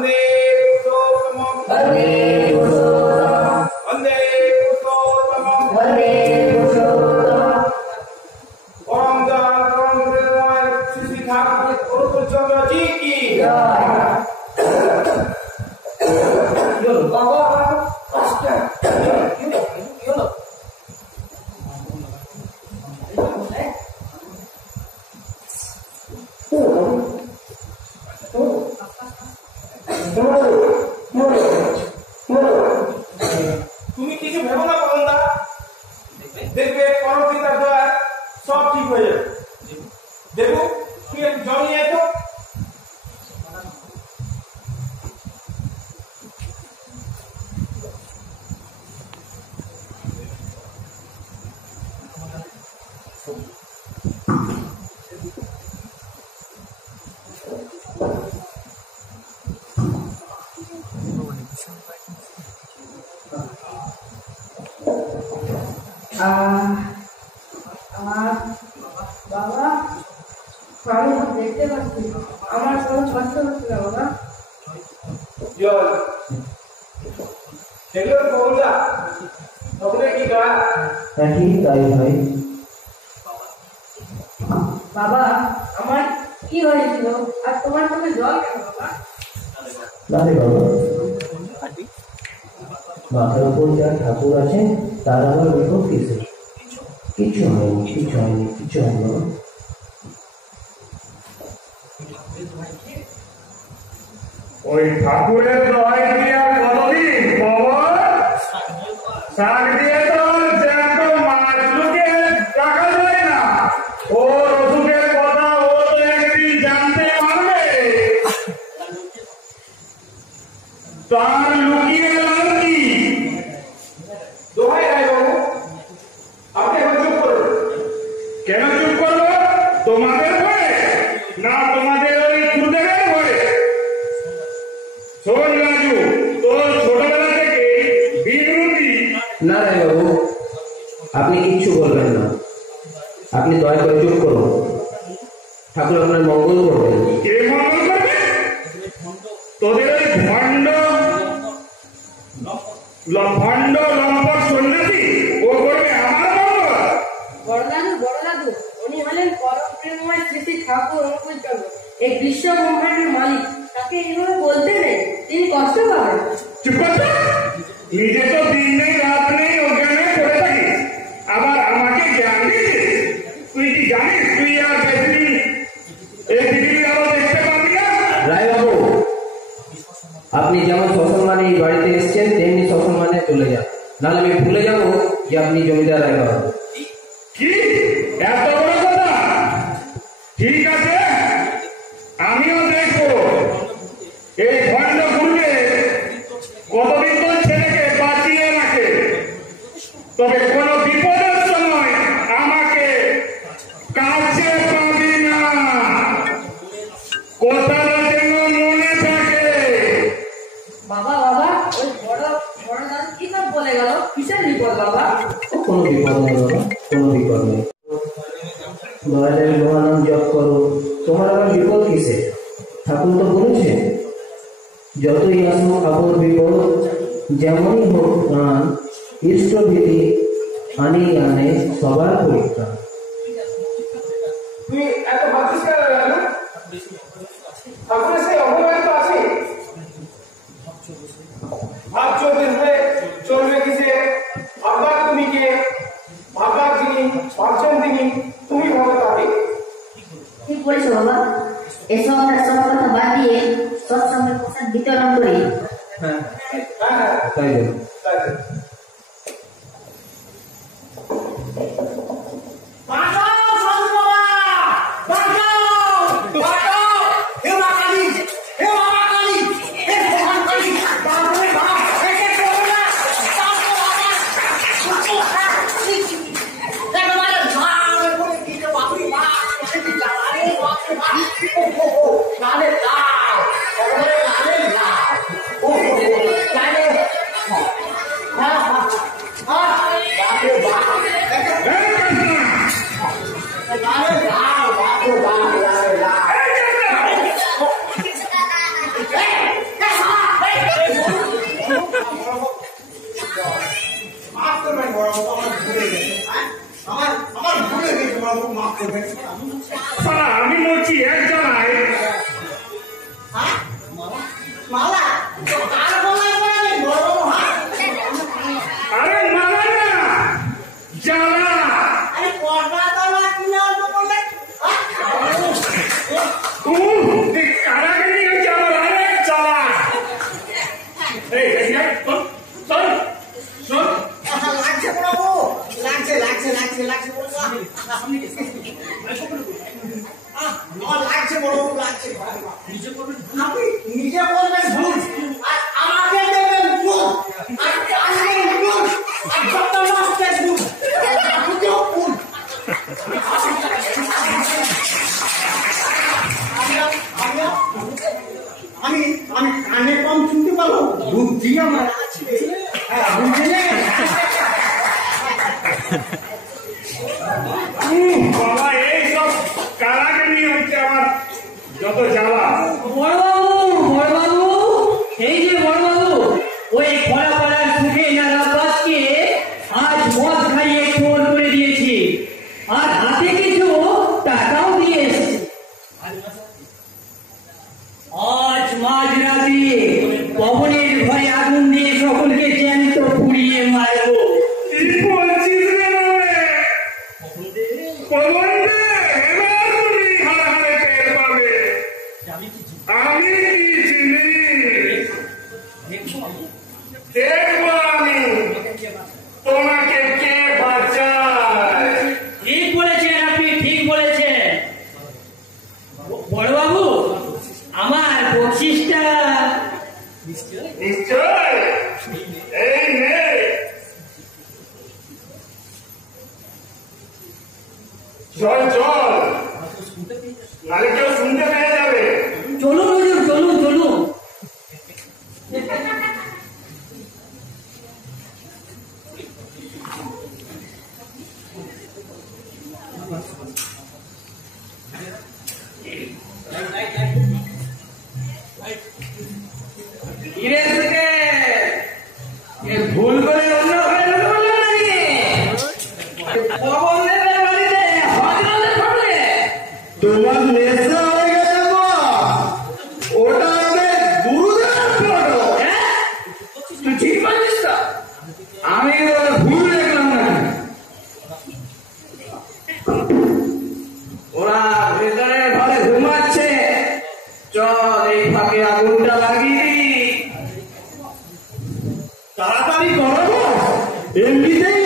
वंदे पुरुषोत्तमं वंदे पुरुषोत्तमं वंदे पुरुषोत्तमं वंदे पुरुषोत्तमं परम दयाल परम प्रेममय श्री ठाकुर पुरुषोत्तम जी की यो बाबा फास्टर यो তুমি কিছু ভেবো না বন্ধা, দেখবে পরবর্তীকার দ্বারা সব ঠিক হয়ে যাবে। দেখো তুই একটু জল নিয়ে আয় তো। বাবা আমি দেখতে পাচ্ছি আমার কোনো কষ্ট হচ্ছে না বাবা। জল দেখলো বন্ধা ওখানে কি গা ঠিক তাই ভাই। বাবা আমার কি হয়েছিল আর তোমার চোখে জল কেন বাবা? না রে বাবা, মাথার উপর যা ঠাকুর আছে তার আবার বিপদ কিসে? কিছু হয়নি, কিছু হয়নি, কিছু হয়নি বাবা। ওই ঠাকুরের দোহাই দিয়ে আর কতদিন খবর শাক দিয়ে তো জ্যান্ত মাছ লুকে রাখা যায় না। ও রসুকের কথা ও তো একদিন জানতে পারবে, তার লুকিয়ে লাভ কি? দোহাই রায় বাবু আপনি এখন চুপ করুন। কেন চুপ করবো? তোমাদের ভয়ে না তোমাদের ওই খুদেরের ভয়ে? শোন রাজু, তোর ছোটবেলা থেকে বিরুদ্ধী। না রে বাবু, আপনি কিচ্ছু বলবেন না, আপনি দয়া করে চুপ করুন। ঠাকুর আপনার মঙ্গল করবেন। কে মঙ্গল করবে? তোদের ওই ভণ্ড লম্পট সন্ন্যাসী ও করবে আমার মঙ্গল? বড় দাদু উনি হলেন পরম প্রেমময় শ্রী শ্রী ঠাকুর অনুকূলচন্দ্র, এই বিশ্ব ব্রহ্মাণ্ডের মালিক। তাকে এইভাবে বলতে নেই, তিনি কষ্ট পাবেন। চুপ করতে, নিজে তো দিন নেই রাত নেই অজ্ঞানে পড়ে থাকিস, আবার আমাকে জ্ঞান দিচ্ছিস। তুই কি জানিস তুই আর বেশি এই পৃথিবীর আলো দেখতে পাবি না? রায় বাবু, আপনি যেমন সসম্মানে এই বাড়িতে এসেছেন তেমনি সসম্মানে চলে যান, নাহলে আমি ভুলে যাবো যে আপনি জমিদার রায় বাবু। কি এত বড় কথা? ঠিক আছে, আমিও দেখবো এই ভণ্ড গুরুকে কতদিন তোর ছেলেকে বাঁচিয়ে রাখে। তবে কোনো বিপদের সময় আমাকে কাছে পাবি না, কথাটা যেন মনে থাকে। বাবা ওই বড় দাদু কি সব বলে গেল? কিসের বিপদ বাবা? কোনো বিপদ নেই বাবা, কোনো বিপদ নেই। মহারাজের মহানাম জপ করো, তোমার আবার বিপদ কিসে? ঠাকুর তো বলেছে যতই আসুক আপন বিপদ যেমনই হোক প্রাণ, ইষ্টবিধি আনি আনে সবার পরিত্রাণ। তুই এত ভাবছিস কেন রাজু? ঠাকুরের সেই অভিমান তো আছে। ভাব চলবে কিসে? ভাববার তুমি কে? ভাববার যিনি ভাবছেন তিনি, তুমি ভাবো তাকে। ঠিক বলেছো বাবা, এসব কথা বাদ দিয়ে সৎসঙ্গের প্রসাদ বিতরণ করি। হ্যাঁ তাই হ্যাঁ আমি বলছি এক জানাই আরে মালা না জানা কারাগারি জানা আরে চালা নিজে করবেন ভুল আর আমাকে দেবেন ভুল আর ভুল আর ডক্টর মাস্টার ভুল ভুল আমি আমি কানে কম শুনতে পারবো বুদ্ধি আমার আছে বুঝলে বাবা এই সব কারাগারি হচ্ছে আমার যত জ্বালা বড়বাবু এই যে বড়বাবু ওই খরা পাড়ার সুখে নারাবাসকে আজ মদ খাইয়ে ফোন করে দিয়েছি আর হাতে কিছু টাকাও দিয়ে এসেছে আজ মাঝরাতে পবনের ভয়ে আগুন দিয়ে সকলকে জ্যান্ত পুড়িয়ে মারবো কি বলছিস রে পবন দে এবার তুমি হারে হারে টের পাবে আমি কি চিনি দেখবো আমি তোমাকে কে বাঁচায়। ঠিক বলেছেন আপনি ঠিক বলেছেন বড়বাবু আমার বকশিসটা নিশ্চয় এই নে চল চল নালে কেউ শুনতে পেয়ে যাবে। চলুন হুজুর চলুন চলুন ভুল করে অন্য ঘরে ঢুকে পড়লাম নাকি তোমার নেশা হয়ে গেছে ওটা আমাদের গুরুদেব ফটো। তুই ঠিক বলিস তো আমি ভুল দেখলাম না ওরা ভেতরে ঘরে ঘুমাচ্ছে চল এই ফাঁকে আগুনটা লাগিয়ে দিই। তাড়াতাড়ি করো এমনিতেই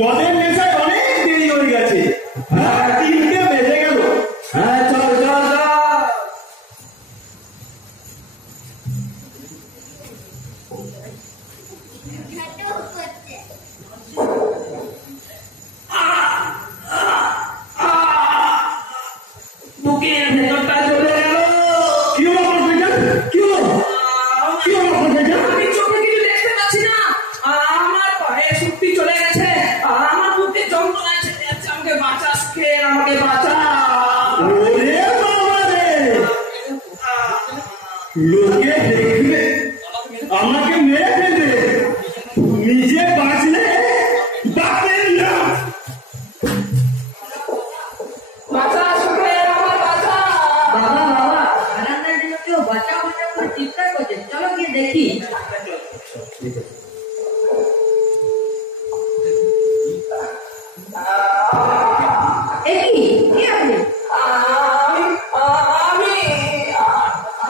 মদের নেশায় অনেক দেরি হয়ে গেছে। হ্যাঁ 3টে বেজে গেল। হ্যাঁ চল চল চল বুকের ভেতরটা চলে গেল কি হলো কি হলো কি হলো আমি চোখে কিছু দেখতে পাচ্ছি না আমার পায়ে শক্তি চলে গেছে আমার বুকে যন্ত্রণা যাচ্ছে আমাকে বাঁচাস কে আমাকে বাঁচা ওরে বাবা রে লোকে দেখলে আমাকে মেরে ফেলবে নিজে বাঁচলে বাঁচেন না। বাঁচাস কে আমার বাঁচা বাবা বাবা আনন্দের জন্য কেউ বাঁচাও বাঁচাও করে চিৎকার করছে চলো গিয়ে দেখি একই কে আপনি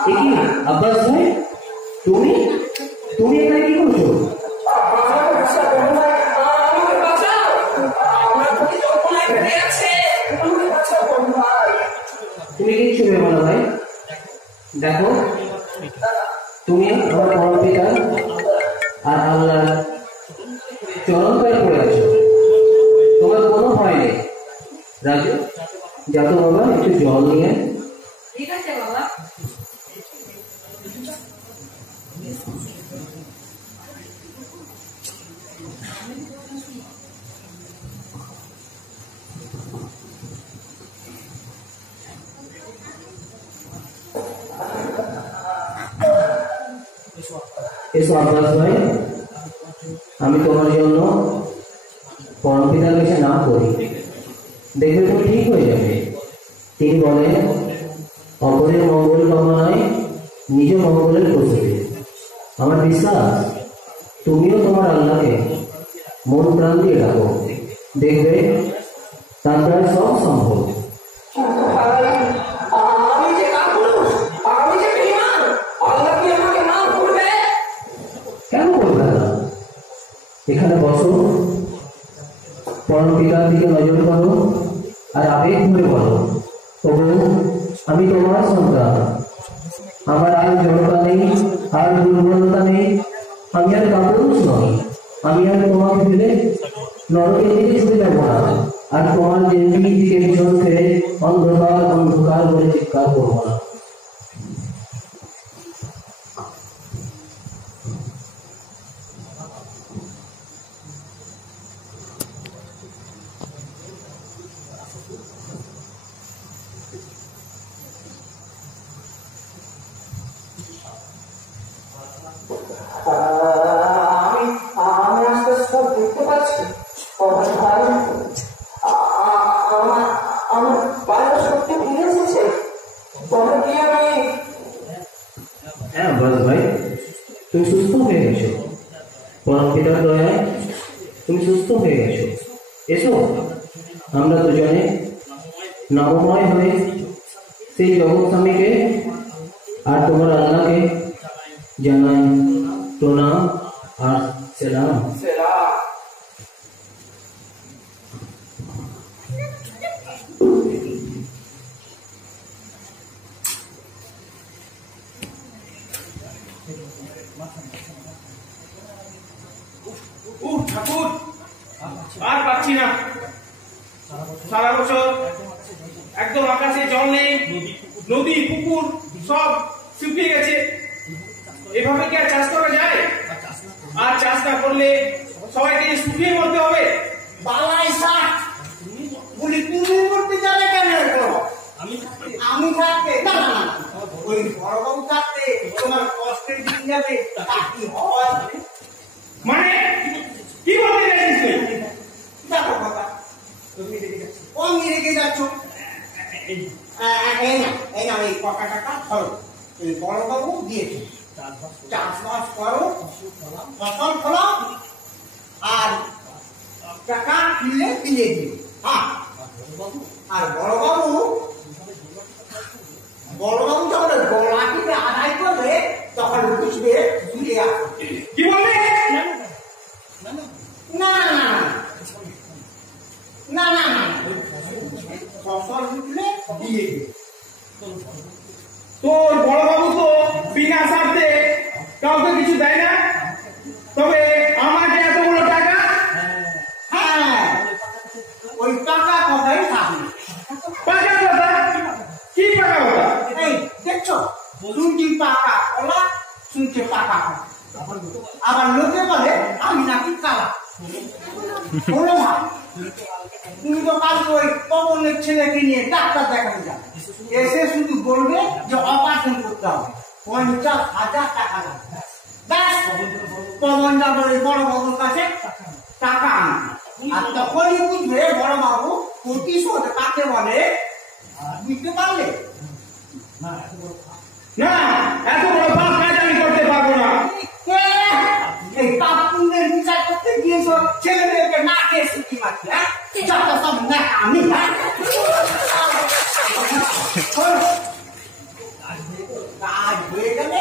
কি আব্বাস ভাই তুমি তুমি এখানে কি করছো তুমি কিচ্ছু ভেবো না ভাই দেখো তুমি আমার বড় পিতা আর আল্লাহ চরণ পায়ে পড়ে আছো তোমার কোনো ভয় নেই রাজু যাতো বাবা একটু জল নিয়ে ঠিক আছে বাবা এসো আব্বাস ভাই আমি তোমার জন্য পরমপিতার কাছে না করি, দেখবে তো ঠিক হয়ে যাবে। তিনি বলেন, অপরের মঙ্গল কামনায় নিজ মঙ্গলের প্রস্তুতি। আমার বিশ্বাস তুমিও তোমার আল্লাহকে মন প্রাণ দিয়ে রাখো, দেখবে তার দ্বারা সব সম্ভব। আমি যে কাপুরুষ, আমি যে বেঈমান, আল্লাহ কি আমাকে মাফ করবে? কেন করবে না? এখানে বসো, পরম পিতার দিকে নজর করো আর আবেগ ভরে বলো, প্রভু আমি তোমার সন্তান, আমার আর জড়তা নেই, আর দুর্বলতা নেই, আমি আর কাপুরুষ নই, আমি আর তোমাকে ফেলে নরকের দিকে ছুটে যাবো না, আর তোমার যে দিকে পিছন ফিরে অন্ধকার অন্ধকার বলে চিৎকার করবো না। আমি আস্তে সব দেখতে পাচ্ছি। আমার বাইরে শক্তি ফিরে এসেছে। তবে কি আমি হ্যাঁ বস ভাই, তুমি সুস্থ হয়ে গেছো, পরম পিতার দয়ায় তুমি সুস্থ হয়ে গেছো। এসো আমরা দুজনে নবময় হয়ে সেই জগৎ স্বামীকে আর তোমার আল্লাহকে জানাই প্রণাম আর সেলাম। ঠাকুর আর পাচ্ছি না, সারা বছর একদম আকাশে জল নেই, নদী পুকুর সব শুকিয়ে গেছে। এভাবে কি আর চাষ করা যায়? আর চাষ না করলে সবাইকে শুকিয়ে মরতে হবে। বালাই ষাট বলি তুমি করতে যাবে কেন? আমি থাকতে না না না, ওই বড়বাবু থাকতে তোমার কষ্টের দিন যাবে, তা কি হয়? মানে কি বলতে চাইছিস তুই? দেখো কথা, তুমি রেখে যাচ্ছ। এই না এই কটা টাকা ধরো, এই বড়বাবু দিয়েছে, চাষবাস করো, ফসল ফলাও, আর টাকা কিনলে কিনে দিও। হ্যাঁ, আর বড়বাবু যখন গলাটিকে আদায় করবে তখন বুঝবে ঘুরে আসবে। কি বললি? না না না না, ফসল উঠলে দিয়ে দিবে। তোর বড়বাবু তো বিনা স্বার্থে কাউকে কিছু দেয় না, তবে আমার যে এতগুলো টাকা, হ্যাঁ ওই টাকা কথাই থাকবে। পাকা কথা? কি পাকা কথা? এই দেখছো, শুনছি পাকা কলা, শুনছে পাকা কলা, আবার লোকে বলে আমি নাকি কালা। বলো না, তুমি তো কালকে ওই পবনের ছেলেকে নিয়ে ডাক্তার দেখাতে যাবে, এসে শুধু বলবে যে অপারেশন করতে হবে, 50,000 টাকা লাগবে। ব্যাস, পবন যাবে ওই বড় বাবুর কাছে টাকা আনবে, আর তখনই বুঝবে বড় বাবু প্রতিশোধ কাকে বলে। বুঝতে পারলে? না, এত বড় পাপ কাজ আমি করতে পারবো না। এই পাপ পুণ্যের বিচার করতে গিয়েছ, ছেলেদেরকে না খেয়ে শিখি মারছে। যত সব আমি কাজ হয়ে গেলে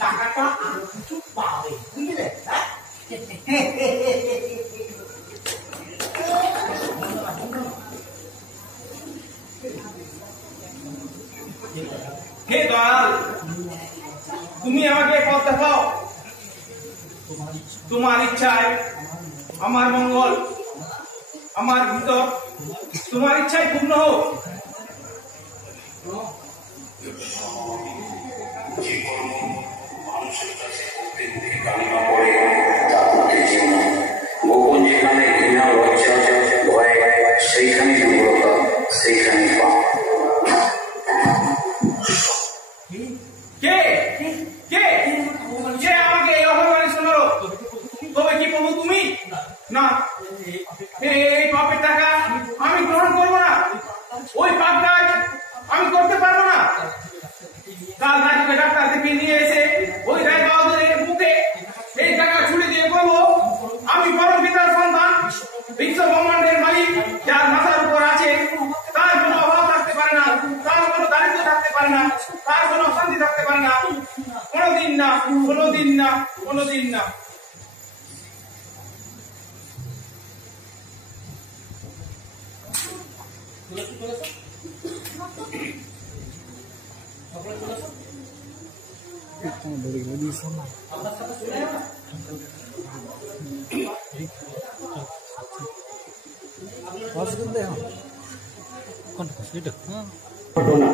টাকাটা আরো কিছু পাবে, বুঝলে? হে দয়াল, তুমি আমাকে পথ দেখাও। তোমার ইচ্ছায় আমার মঙ্গল, আমার ভিতর তোমার ইচ্ছায় পূর্ণ হোক। গোপন যেখানে ঘৃণা লজ্জা ভয়, সেইখানে দুর্বলতা, সেইখানে পাপ। কে কে কে আমাকে এই অপমানে শোনালো? তবে কি প্রভু তুমি? না, হে কোনোদিন না, কোনোদিন না। ঘটনা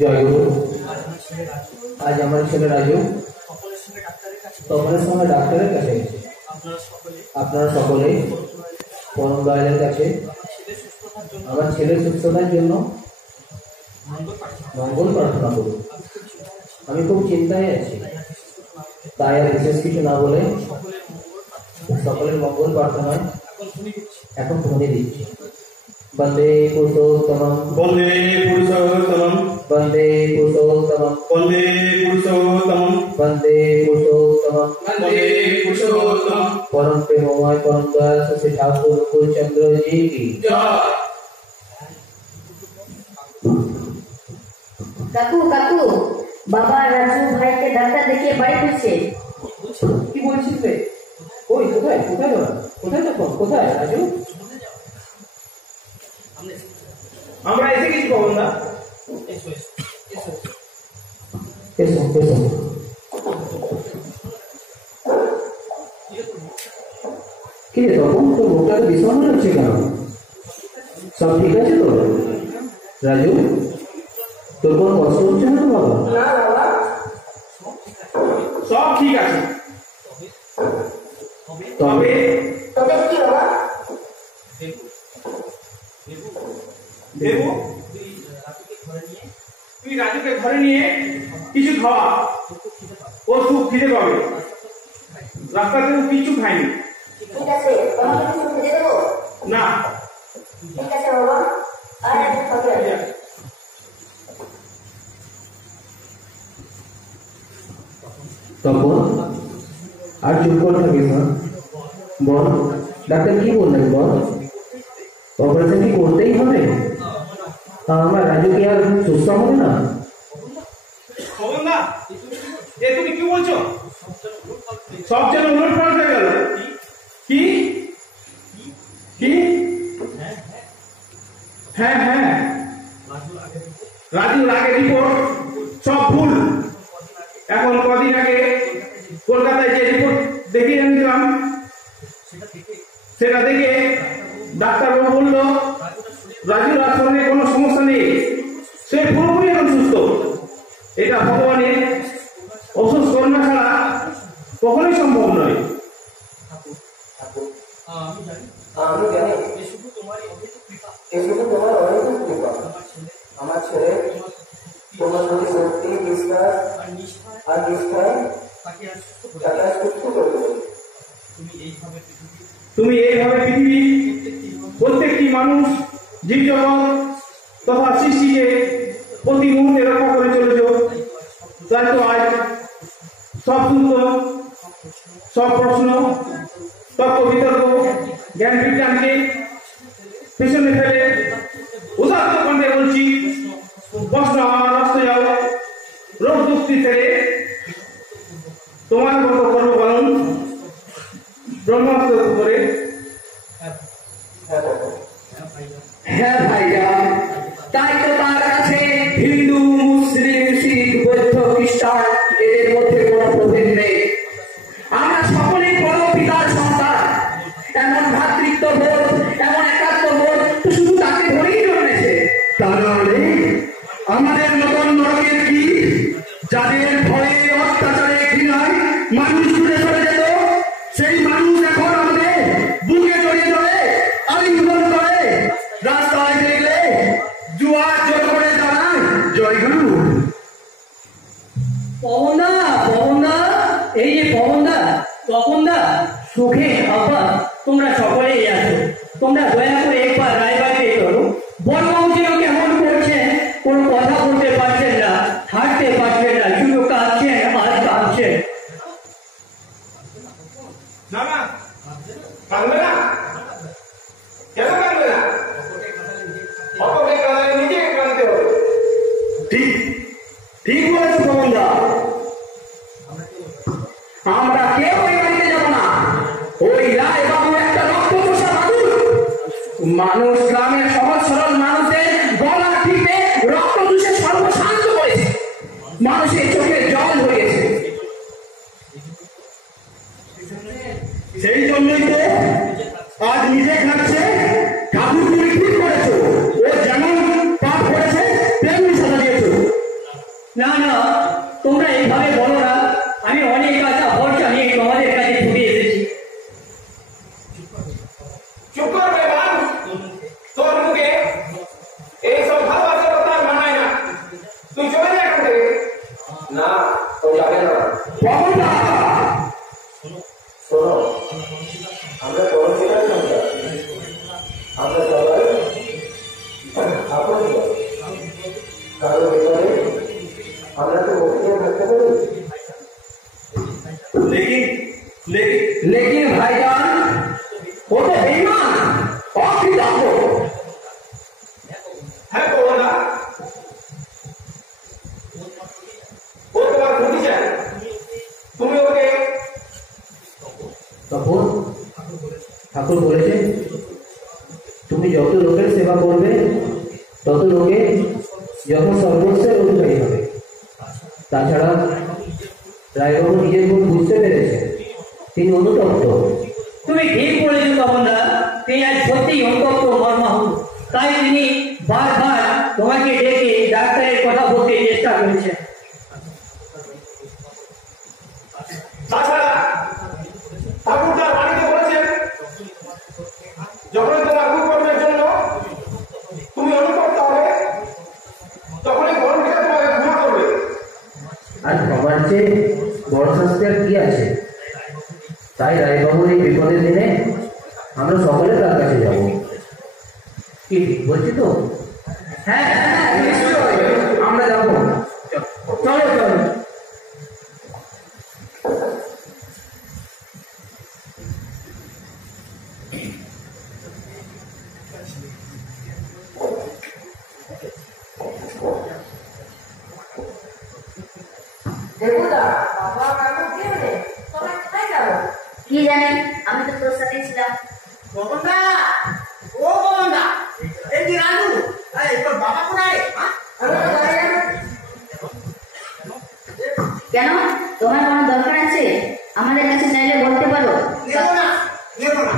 জয় গুরু। আজ আমার ছেলে রাজু তপনের সঙ্গে ডাক্তারের কাছে গেছে। আপনারা সকলে পরম দয়ালের কাছে আমার ছেলের সুস্থতার জন্য মঙ্গল প্রার্থনা করুন। আমি খুব চিন্তায় আছি, তাই আর বিশেষ কিছু না বলে সকলের মঙ্গল প্রার্থনায় এখন ধ্বনি দিচ্ছি। বন্দে পুরুষোত্তমম, বন্দে পুরুষোত্তমম, বন্দে পুরুষোত্তমম, বন্দে পুরুষোত্তমম, বন্দে পুরুষোত্তমম। বন্দে পুরুষোত্তমম। परम प्रेममय परम दयाल श्री ठाकुर कुलचंद्र जी की জয়। কাকু কাকু, বাবা রাজু ভাইকে ডাক্তার দেখিয়ে বাড়ি ফিরছে। কি বলছিস রে? ওই কোথায় কোথায় ওরা? কোথায় তখন কোথায় রাজু? আমরা এসে গেছি পবনদা। এসো এসো। কি রে তখন তোর মুখটা তো বিষণ্ণ লাগছে কেন? সব ঠিক আছে তো রাজু? তোর কোনো কষ্ট হচ্ছে না তো বাবা? সব ঠিক আছে, তবে দেবু তুই রাজুকে ঘরে নিয়ে কিছু খাওয়া, ও খুব খিদে পাবে। রাস্তাতে ও কিছু খায়নি। ঠিক আছে, তোমাকে কিছু খেতে দেবো? না। ঠিক আছে বাবা, আর একটু খাবে। তখন আর চুপ করে থাকিস না, বল ডাক্তার কি বললেন বল? অপারেশন কি করতেই হবে? আমার রাজু কি আর সুস্থ হবে না? পবনদা, এ তুমি কি বলছো? সব যেন উলট পালট হয়ে গেল। কি কি? হ্যাঁ হ্যাঁ, রাজুর আগে রিপোর্ট সব ভুল। এখন কদিন আগে কলকাতায় যে রিপোর্ট দেখিয়ে আনলাম, সেটা দেখে ডাক্তারবাবু বললো রাজুর আর শরীরে কোনো সমস্যা নেই, সে পুরোপুরি এখন সুস্থ। এটা ভগবানের অসুস্থ করোনা ছাড়া কখনোই সম্ভব নয়। আমি জানি এ শুধু তোমার অনেক কৃপা। আমার ছেলে তোমার প্রতি সত্যি বিশ্বাস আর নিষ্ঠায় তাকে সুস্থ করে দেবে। তুমি এইভাবে পৃথিবীর প্রত্যেকটি মানুষ, জীবজগৎ তথা সৃষ্টিকে প্রতি মুহূর্তে রক্ষা করে চলেছ। তাই তো আজ সব সূত্র, সব প্রশ্ন, তত্ত্ব বিতর্ক, জ্ঞান বিজ্ঞানকে পিছনে ফেলে উদাত্ত কণ্ঠে বলছি, প্রশ্ন রাস্তে যাও, রোগ দুঃখী ফেলে তোমার মতো কর্ম পালন ব্রহ্মাস্ত্র করে। হ্যাঁ ভাইজান, তাই তো তার কাছে হিন্দু, মুসলিম, শিখ, বৌদ্ধ, খ্রিস্টান এদের মধ্যে কোনো প্রভেদ নেই। আমরা সকলেই বড় পিতার সন্তান। এমন ভ্রাতৃত্ববোধ, এমন একাত্মবোধ তো শুধু তাকে ধরেই জন্মেছে। তাহলে আমাদের নগর নরকের কি? যাদের ভয়ে, অত্যাচারে, ঘৃণায় মানুষ দূরে সরে যেত, সেই মানুষ এখন আমাদের বুকে জড়িয়ে ধরে আলিঙ্গন করে, রাস্তায় দেখলে জুয়ার জোর করে জানায় জয় গুরু। পবনদা, পবনদা, সুখে আব্বা তোমরা সকলেই আছো, তোমরা দয়া করে একবার রায়বাড়িতে চলো। বড়বাবু যেন কেমন করছেন, কোনো কথা বলতে পারছেন না, হাঁটতে পারছেন না, শুধু কাঁদছেন আর কাঁদছেন। না না, কাঁদবে না, কেন কাঁদবে না? অপকে কাঁদালে নিজেকে কাঁদতে হবে। ঠিক ঠিক বলেছো গোবিন্দা, আমরা কেউ ওই বাড়িতে যাবো না। ওই রায় বাবু একটা রক্তচোষা মানুষ, গ্রামের সহজ সরল মানুষের গলা টিপে রক্ত চুষে সর্বশান্ত করেছে, মানুষের চোখে জল হয়েছে। সেই জন্যই তো আজ নিজে খাচ্ছে। ঠাকুর তুমি ঠিক করেছো, ও যেমন পাপ করেছে তেমনি সাজা দিয়েছো। না না, তোমরা এইভাবে বলো না, আমি অনেক আশা ভরসা নিয়ে তোমাদের কাছে ছুটে এসেছি। চুপ কর রে বাপ, তোর মুখে এইসব ভালোবাসার কথা মানায় না। তুই চলে যা এখান থেকে। না, ও যাবে না। বাবুদা, শোনো, আমরা তরুণ ছিলাম না, আমরা সবাই আপন কারো ব্যাপারে আমরা তো মুখে থাকতে পারি। लेकिन भाईजान वो तो बेईमान और कृतज्ञ। হ্যাঁ বলো না, ও তোমার ক্ষতি চায়, তুমি ওকে। তখন ঠাকুর বলেছেন, তুমি যত লোকের সেবা করবে তত লোকে যখন সর্বস্বের অধিকারী হবে। তাছাড়া রায়বাবু নিজের গুণ বুঝতে পেরেছেন, তিনি অনুতপ্ত। তুমি ঠিক বলেছেন তপনদা, তিনি আজ সত্যিই অনুতপ্ত মর্মাহত। তাই তিনি বারবার তোমাকে ডেকে ডাক্তারের কথা বলতে চেষ্টা করেছেন। তাছাড়া ঠাকুরদার বাড়িতে বলেছেন, যখন তোমার কুকর্মের জন্য তুমি অনুতপ্ত হবে, তখনই গরম থেকে তোমাকে ক্ষমা করবে। আর ক্ষমার চেয়ে বড় শাস্তি আর কি আছে? তাই রায়বাবুর এই বিপদের দিনে আমরা সকলে তার কাছে যাব। কি ঠিক বলছি তো? হ্যাঁ হ্যাঁ নিশ্চয়ই আমরা যাবো। চলো চলো। দেবুদা, বাবা কাকু কে রে? তোমরা কোথায় যাবো? কি জানি, আমি তো তোর সাথে ছিলাম। গোপনদা, ও গোপনদা, এই যে রাজু, এই তোর বাবা কোথায়? আমি তো বাইরে যাবো। কেন, তোমার কোনো দরকার আছে? আমাদের কাছে চাইলে বলতে পারো। নেবো না, নেবো না।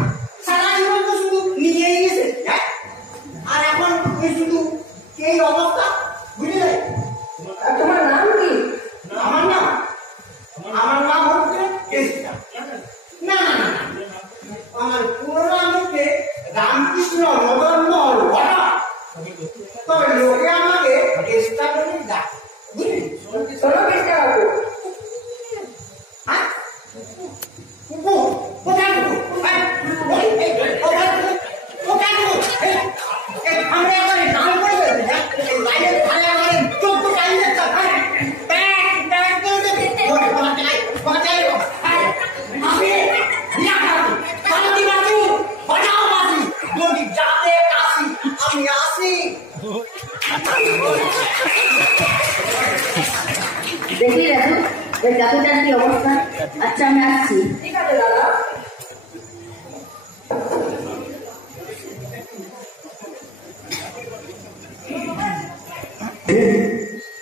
সারা জীবন তো শুধু নিজেই গেছে, হ্যাঁ? আর এখন তুই শুধু এই অবস্থা, বুঝলে? আর তোমার নাম কি? আমার নাম হচ্ছে কেষ্টা। না না না, আমার পুরো নাম হচ্ছে রামকৃষ্ণ মদন মোহন বড়া। তবে লোকে আমাকে কেষ্টা বলে ডাকে, বুঝলি? শোনো কেষ্টা কাকু, হ্যাঁ? কোথায় আমরা এবার নাম করে লাইনের ধারে আমাদের চোদ্দ টাইমের আমি আসি। দেখি রাজু, ওই চাকুটার কি অবস্থা? আচ্ছা আমি আসছি। ঠিক আছে দাদা।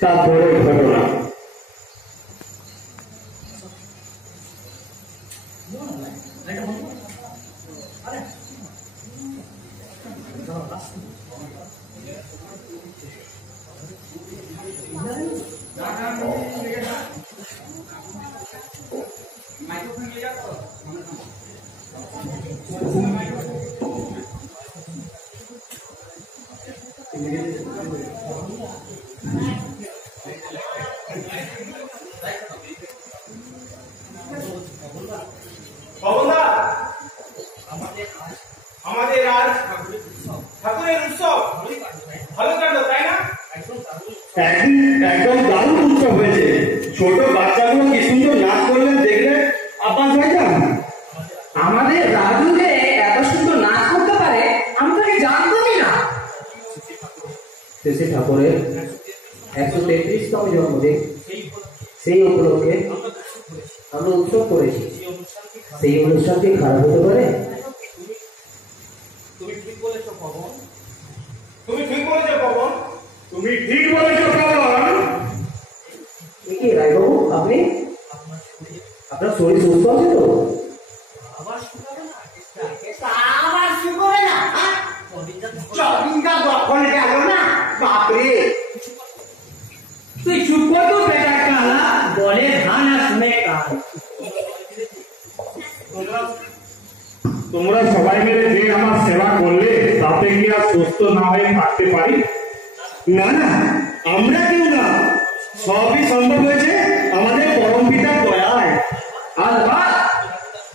তারপরে ঘটনা বাবুদা, শ্রী ঠাকুরের 133তম জন্মদিন, সেই উপলক্ষে আমরা উৎসব করেছি। সেই অনুষ্ঠান কি খারাপ হতে পারে? তুমি ঠিক বলেছো পবন, তুমি ঠিক বলেছো পবন, তুমি ঠিক বলেছো পবন। কি রায়বাবু, আপনি আপনার শরীর সুস্থ আছে তো? আবার শুকোবে না, চবিনটা দখল গেল না, বাপরে। তুই চুপ কর তো বেটা কালা, বলে ধান আর শুনে কাল। তোমরা সবাই মিলে যে আমার সেবা করলে, তাতে কি আর সুস্থ না হয়ে থাকতে পারি? না না, আমরা কেউ না, সবই সম্ভব হয়েছে আমাদের পরম পিতার দয়ায়। আর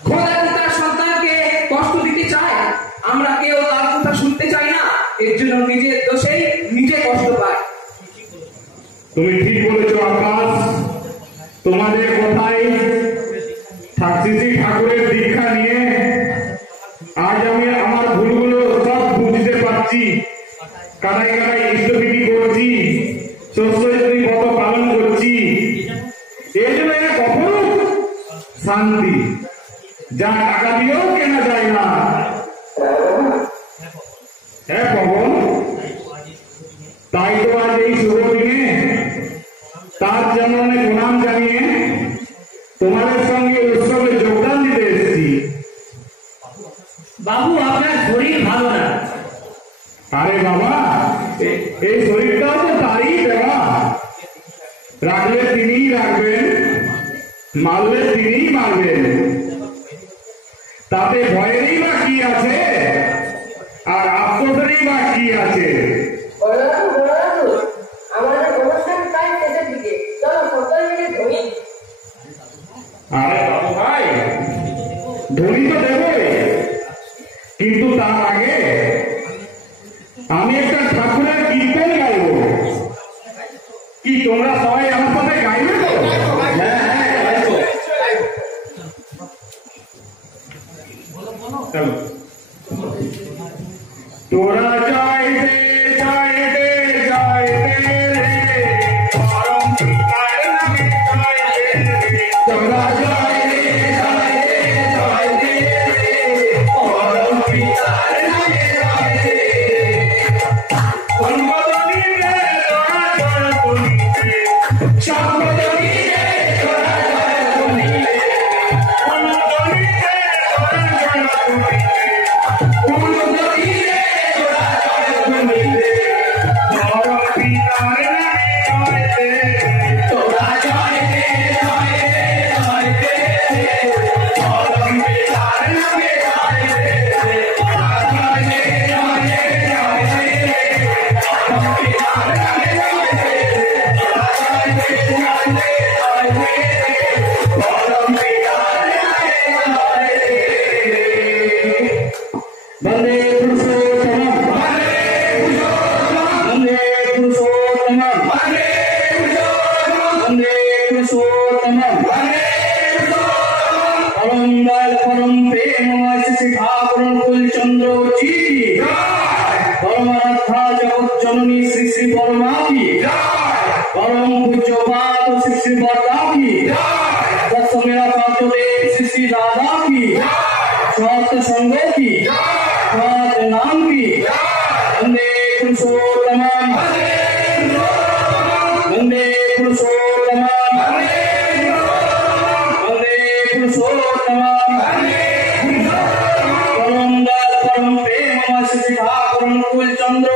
খোদা কি তার সন্তানকে কষ্ট দিতে চায়? আমরা কেউ তার কথা শুনতে চাই না, এর জন্য নিজের দোষেই নিজে কষ্ট পায়। তুমি ঠিক বলেছো আকাশ, তোমাদের কথাই শ্রী শ্রী ঠাকুরের দীক্ষা নিয়ে আজ আমি আমার ভুলগুলো সব বুঝতে পারছি। কাদায় কাদায় ইষ্টবিধি করছি, শস্য ব্রত পালন করছি, এই জন্য এক অপরূপ শান্তি, যা টাকা দিয়েও কেনা যায় না। হ্যাঁ পবন, তাই তো আজ এই শুভ দিনে তার জন্মে প্রণাম জানিয়ে তোমাদের সঙ্গে উৎসবে যোগদান দিতে এসেছি। বাবু, আপনার শরীর ভালো না। আরে বাবা, এই শরীরটাও তো তারই দেওয়া। রাখলে তিনিই রাখবেন, মারলে তিনিই মারবেন, তাতে ভয়েরই বা কি আছে, আর আত্মসেরই বা কি আছে? আমাদের অনুষ্ঠান প্রায় শেষের দিকে, চলো সকল মিলে ধনী। আরে বাবু ভাই, ধনী তো দেবে, কিন্তু তার আগে আমি একটা ঠাকুরের কীর্তন গাইব। কি তোমরা সবাই আমার সাথে গাইবে তো? চলো। তোরা চাইতে চাইতে চাইতে রে, পরম পিতার নামে চাইতে রে। তোরা চাইতে চাইতে চাইতে রে, পরম পিতার নামে চাইতে রে। সম্পদনীতে তোরা জয় করিতে, সম্পদনীতে তোরা জয় করিতে, সম্পদনীতে তোরা জয় করিতে, সম্পদনীতে তোরা জয় করিতে। পরম পিতার নামে চাইতে তোরা চাইতে চাইতে চাইতে রে, পরম পিতার নামে চাইতে তোরা চাইতে চাইতে চাইতে রে, পরম পিতার নামে চাইতে তোরা চাইতে চাইতে চাইতে রে, পরম পিতার নামে চাইতে। বন্দে পুরুষোত্তমম, বন্দে পুরুষোত্তমম, বন্দে পুরুষোত্তমম, পরম দয়াল পরম প্রেমময় শ্রী ঠাকুর কুলচন্দ্র জি কি জয়, পরমারাধ্যা জগৎ জননী শ্রী শ্রী পরমা কি জয়, পরম পূজ্যপাদ শ্রী শ্রী বরদা কি জয়, দশমেরা পাত্রদেব শ্রী শ্রী দাদা কি জয়, সৎ সঙ্গ কি জয়, সৎ নাম কি জয়। বন্দে পুরুষোত্তমম, বন্দে পুরুষোত্তমম, বন্দে পুরুষোত্তমম, পরম দয়াল পরম প্রেমময় শ্রী ঠাকুর কুলচন্দ্র